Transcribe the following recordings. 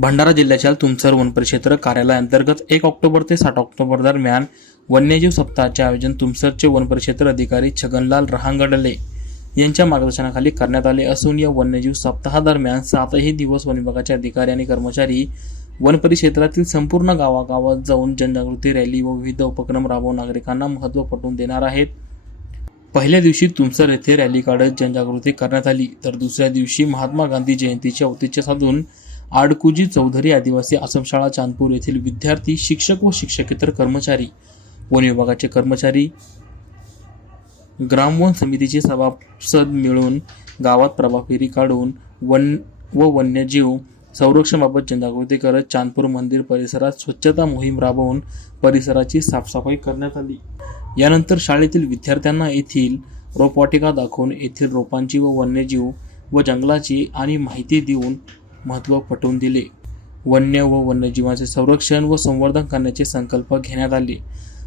भंडारा जिल्ह्याच्या तुमसर वनपरिक्षेत्र कार्यालयाअंतर्गत एक ऑक्टोबर ते साठ ऑक्टोबर दरम्यान वन्यजीव सप्ताहाचे आयोजन तुमसरचे वनपरिक्षेत्र अधिकारी छगनलाल रहांगडले यांच्या मार्गदर्शनाखाली करण्यात आले असून या वन्यजीव सप्ताहादरम्यान सातही दिवस वन विभागाचे अधिकारी आणि कर्मचारी वनपरिक्षेत्रातील संपूर्ण गावागावात जाऊन जनजागृती रॅली व विविध उपक्रम राबवून नागरिकांना महत्त्व पटवून देणार आहेत. पहिल्या दिवशी तुमसर येथे रॅली काढत जनजागृती करण्यात आली तर दुसऱ्या दिवशी महात्मा गांधी जयंतीचे औतिथ्य साधून आडकुजी चौधरी आदिवासी आश्रमशाळा चांदपूर येथील विद्यार्थी शिक्षक व शिक्षकेतर कर्मचारी वन विभागाचे कर्मचारी ग्रामवन समितीचे सभासद मिळून गावात प्रभाव फेरी काढून वन व वन्यजीव संरक्षणाबाबत जनजागृती करत चांदपूर मंदिर परिसरात स्वच्छता मोहीम राबवून परिसराची साफसफाई करण्यात आली. यानंतर शाळेतील विद्यार्थ्यांना येथील रोपवाटिका दाखवून येथील रोपांची व वन्यजीव व जंगलाची आणि माहिती देऊन महत्त्व पटवून दिले. वन्य व वन्यजीवांचे संरक्षण व संवर्धन करण्याचे संकल्प घेण्यात आले.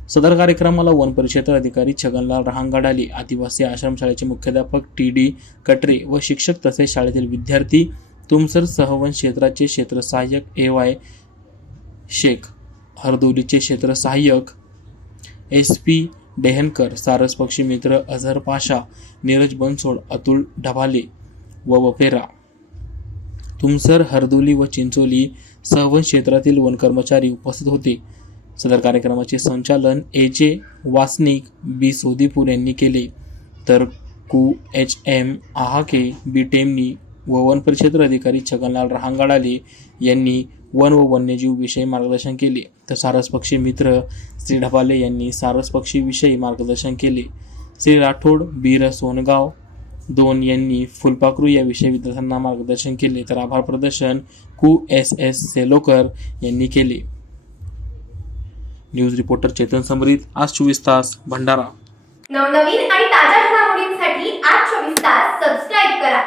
सदर कार्यक्रमाला वन परिक्षेत्र अधिकारी छगनलाल रहांगडाले आदिवासी आश्रमशाळेचे मुख्याध्यापक टी डी कटरे व शिक्षक तसेच शाळेतील विद्यार्थी तुमसर सहवन क्षेत्राचे क्षेत्र सहाय्यक ए वाय शेख हरदोलीचे क्षेत्र सहाय्यक एस पी डेहनकर सारस पक्षी मित्र अझर पाशा नीरज बनसोड अतुल ढबाले व वपेरा. तुमसर हरदोली व चिंचोली सहवन क्षेत्रातील वन कर्मचारी उपस्थित होते. सदर कार्यक्रमाचे संचालन ए जे वासनिक बी सोदीपूर यांनी केले. तर कु एच एम आहाके बी टेमनी व वन परिक्षेत्र अधिकारी छगनलाल रहांगाडाले यांनी वन व वन्यजीव विषयी मार्गदर्शन केले. तर सारस पक्षी मित्र श्री ढबाले यांनी सारस पक्षी विषयी मार्गदर्शन केले. श्री राठोड बीर सोनगाव दोन यांनी फुलपाखरू या विषय विद्यार्थ्यांना मार्गदर्शन केले. तर आभार प्रदर्शन कु एस एस सेलोकर यांनी केले. न्यूज रिपोर्टर चेतन समरीत आज चोवीस तास भंडारा. नवनवीन आणि ताज्या घडामोडींसाठी आज चोवीस तास सबस्क्राईब करा.